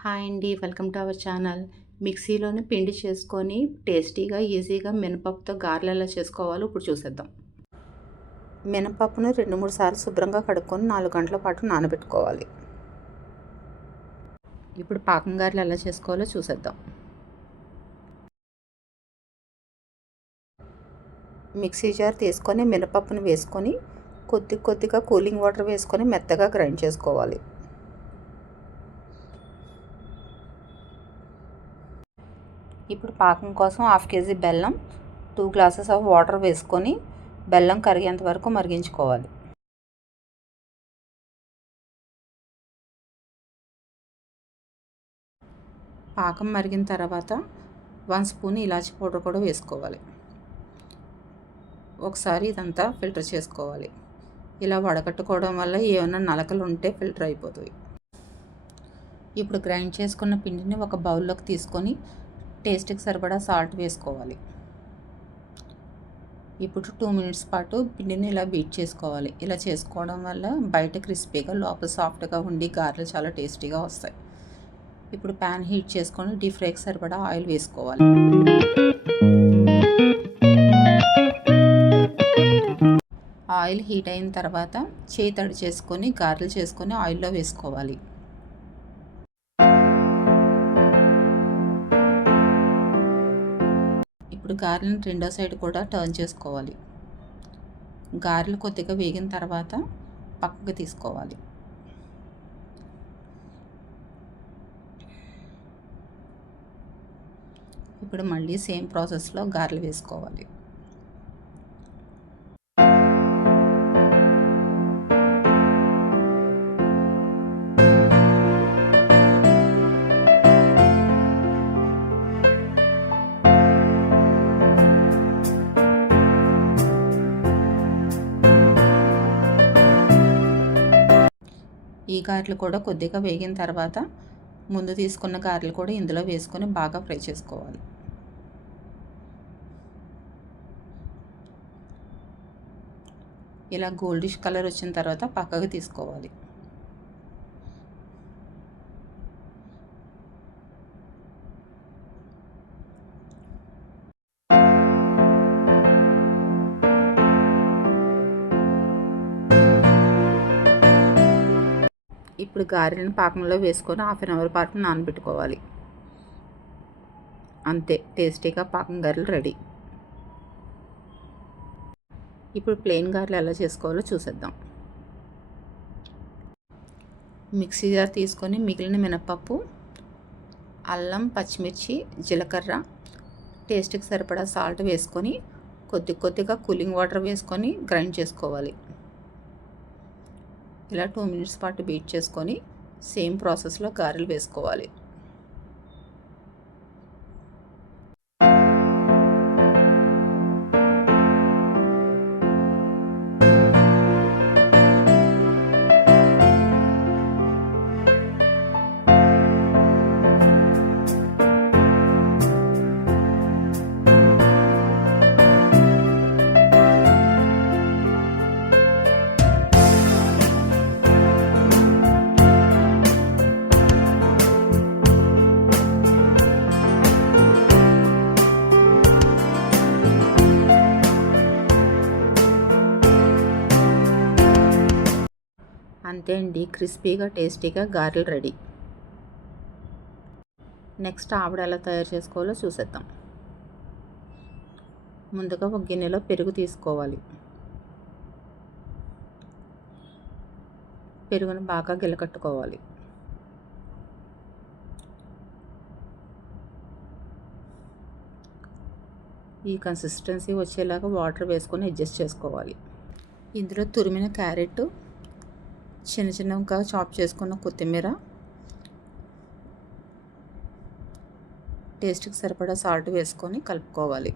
Hi అండి welcome to our channel. మిక్సీలోనే పిండి చేసుకొని టేస్టీగా ఈజీగా మినపప్పుతో గారెలు ఎలా చేసుకోవాలో ఇప్పుడు చూసేద్దాం. మినపప్పును రెండు మూడు సార్లు శుభ్రంగా కడుక్కొని నాలుగు గంటల పాటు నానబెట్టుకోవాలి. ఇప్పుడు పాకం గారెలు ఎలా చేసుకోవాలో చూసేద్దాం. మిక్సీ జార్ తీసుకొని మినపప్పును వేసుకొని కొద్ది కొద్దిగా కూలింగ్ వాటర్ వేసుకొని మెత్తగా గ్రైండ్ చేసుకోవాలి. ఇప్పుడు పాకం కోసం హాఫ్ కేజీ బెల్లం టూ గ్లాసెస్ ఆఫ్ వాటర్ వేసుకొని బెల్లం కరిగేంత వరకు మరిగించుకోవాలి. పాకం మరిగిన తర్వాత వన్ స్పూన్ ఇలాచి పౌడర్ కూడా వేసుకోవాలి. ఒకసారి ఇదంతా ఫిల్టర్ చేసుకోవాలి. ఇలా వడకట్టుకోవడం వల్ల ఏమైనా నలకలు ఉంటే ఫిల్టర్ అయిపోతాయి. ఇప్పుడు గ్రైండ్ చేసుకున్న పిండిని ఒక బౌల్లోకి తీసుకొని టేస్ట్కి సరిపడా సాల్ట్ వేసుకోవాలి. ఇప్పుడు టూ మినిట్స్ పాటు పిండిని ఇలా బీట్ చేసుకోవాలి. ఇలా చేసుకోవడం వల్ల బయట క్రిస్పీగా లోపల సాఫ్ట్గా ఉండి గారెలు చాలా టేస్టీగా వస్తాయి. ఇప్పుడు ప్యాన్ హీట్ చేసుకొని డీప్ ఫ్రైకి సరిపడా ఆయిల్ వేసుకోవాలి. ఆయిల్ హీట్ అయిన తర్వాత చేయి తడి చేసుకొని గారెలు చేసుకొని ఆయిల్లో వేసుకోవాలి. ఇప్పుడు గారెలను రెండో సైడ్ కూడా టర్న్ చేసుకోవాలి. గారెలు కొద్దిగా వేగిన తర్వాత పక్కకు తీసుకోవాలి. ఇప్పుడు మళ్ళీ సేమ్ ప్రాసెస్లో గారెలు వేసుకోవాలి. గారెలు కూడా కొద్దిగా వేగిన తర్వాత ముందు తీసుకున్న గారెలు కూడా ఇందులో వేసుకొని బాగా ఫ్రై చేసుకోవాలి. ఇలా గోల్డిష్ కలర్ వచ్చిన తర్వాత పక్కకు తీసుకోవాలి. ఇప్పుడు గారెలను పాకంలో వేసుకొని హాఫ్ అన్ అవర్ పాటు నానబెట్టుకోవాలి. అంతే టేస్టీగా పాకం గారెలు రెడీ. ఇప్పుడు ప్లెయిన్ గారెలు ఎలా చేసుకోవాలో చూసేద్దాం. మిక్సీ జార్ తీసుకొని మిగిలిన మినపప్పు అల్లం పచ్చిమిర్చి జీలకర్ర టేస్ట్కి సరిపడా సాల్ట్ వేసుకొని కొద్ది కొద్దిగా కూలింగ్ వాటర్ వేసుకొని గ్రైండ్ చేసుకోవాలి. ఇలా టూ మినిట్స్ పాటు బీట్ చేసుకొని సేమ్ ప్రాసెస్లో గారెలు వేసుకోవాలి. అంతే అండి. క్రిస్పీగా టేస్టీగా గారెలు రెడీ. నెక్స్ట్ ఆవిడ ఎలా తయారు చేసుకోవాలో చూసేద్దాం. ముందుగా ఒక గిన్నెలో పెరుగు తీసుకోవాలి. పెరుగును బాగా గిలకట్టుకోవాలి. ఈ కన్సిస్టెన్సీ వచ్చేలాగా వాటర్ వేసుకొని అడ్జస్ట్ చేసుకోవాలి. ఇందులో తురిమిన క్యారెట్ చిన్న చిన్నగా చాప్ చేసుకున్న కొత్తిమీర. టేస్ట్కి సరిపడా సాల్ట్ వేసుకొని కలుపుకోవాలి.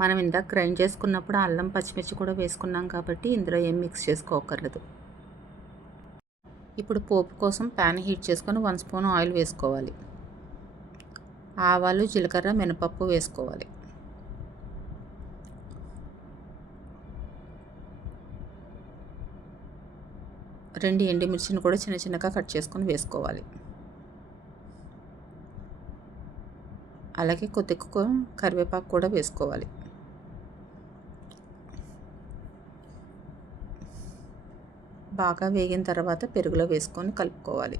మనం ఇందాక గ్రైండ్ చేసుకున్నప్పుడు అల్లం పచ్చిమిర్చి కూడా వేసుకున్నాం కాబట్టి ఇందులో ఏం మిక్స్ చేసుకోకర్లేదు. ఇప్పుడు పోపు కోసం ప్యాన్ హీట్ చేసుకొని వన్ స్పూన్ ఆయిల్ వేసుకోవాలి. ఆవాలు జీలకర్ర మినపప్పు వేసుకోవాలి. రెండు ఎండుమిర్చిని కూడా చిన్న చిన్నగా కట్ చేసుకొని వేసుకోవాలి. అలాగే కొద్ది కరివేపాకు కూడా వేసుకోవాలి. బాగా వేగిన తర్వాత పెరుగులో వేసుకొని కలుపుకోవాలి.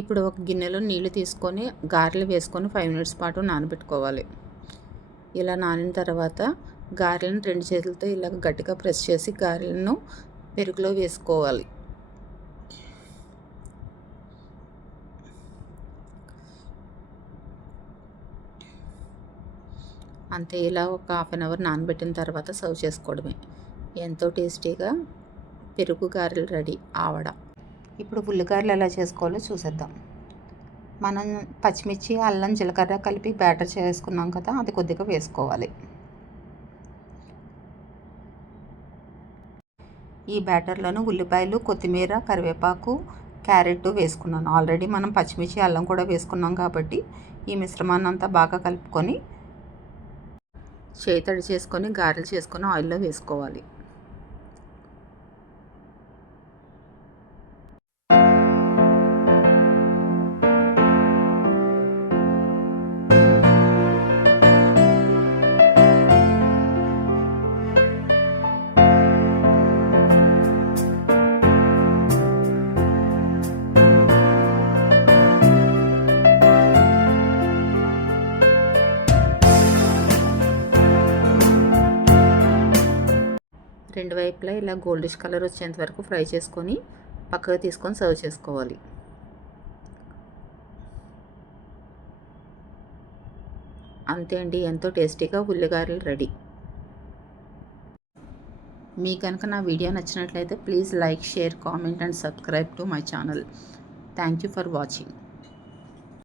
ఇప్పుడు ఒక గిన్నెలో నీళ్ళు తీసుకొని గారెలు వేసుకొని ఫైవ్ మినిట్స్ పాటు నానబెట్టుకోవాలి. ఇలా నానిన తర్వాత గారెలను రెండు చేతులతో ఇలా గట్టిగా ప్రెస్ చేసి గారెలను పెరుగులో వేసుకోవాలి. అంతే ఇలా ఒక హాఫ్ అన్ అవర్ నానబెట్టిన తర్వాత సర్వ్ చేసుకోవడమే. ఎంతో టేస్టీగా పెరుగు గారెలు రెడీ. ఆవడ ఇప్పుడు ఉల్లిగారెలు ఎలా చేసుకోవాలో చూసేద్దాం. మనం పచ్చిమిర్చి అల్లం జీలకర్ర కలిపి బ్యాటర్ చేసుకున్నాం కదా అది కొద్దిగా వేసుకోవాలి. ఈ బ్యాటర్లోనూ ఉల్లిపాయలు కొత్తిమీర కరివేపాకు క్యారెట్ వేసుకున్నాను. ఆల్రెడీ మనం పచ్చిమిర్చి అల్లం కూడా వేసుకున్నాం కాబట్టి ఈ మిశ్రమాన్ని అంతా బాగా కలుపుకొని చేతడి చేసుకొని గారెలు చేసుకొని ఆయిల్లో వేసుకోవాలి. రెండు వైపులా ఇలా గోల్డిష్ కలర్ వచ్చేంత వరకు ఫ్రై చేసుకొని పక్కకు తీసుకొని సర్వ్ చేసుకోవాలి. అంతే అండి ఎంతో టేస్టీగా ఉల్లిగారెలు రెడీ. మీ కనుక నా వీడియో నచ్చినట్లయితే please like share comment and subscribe to my channel. Thank you for watching.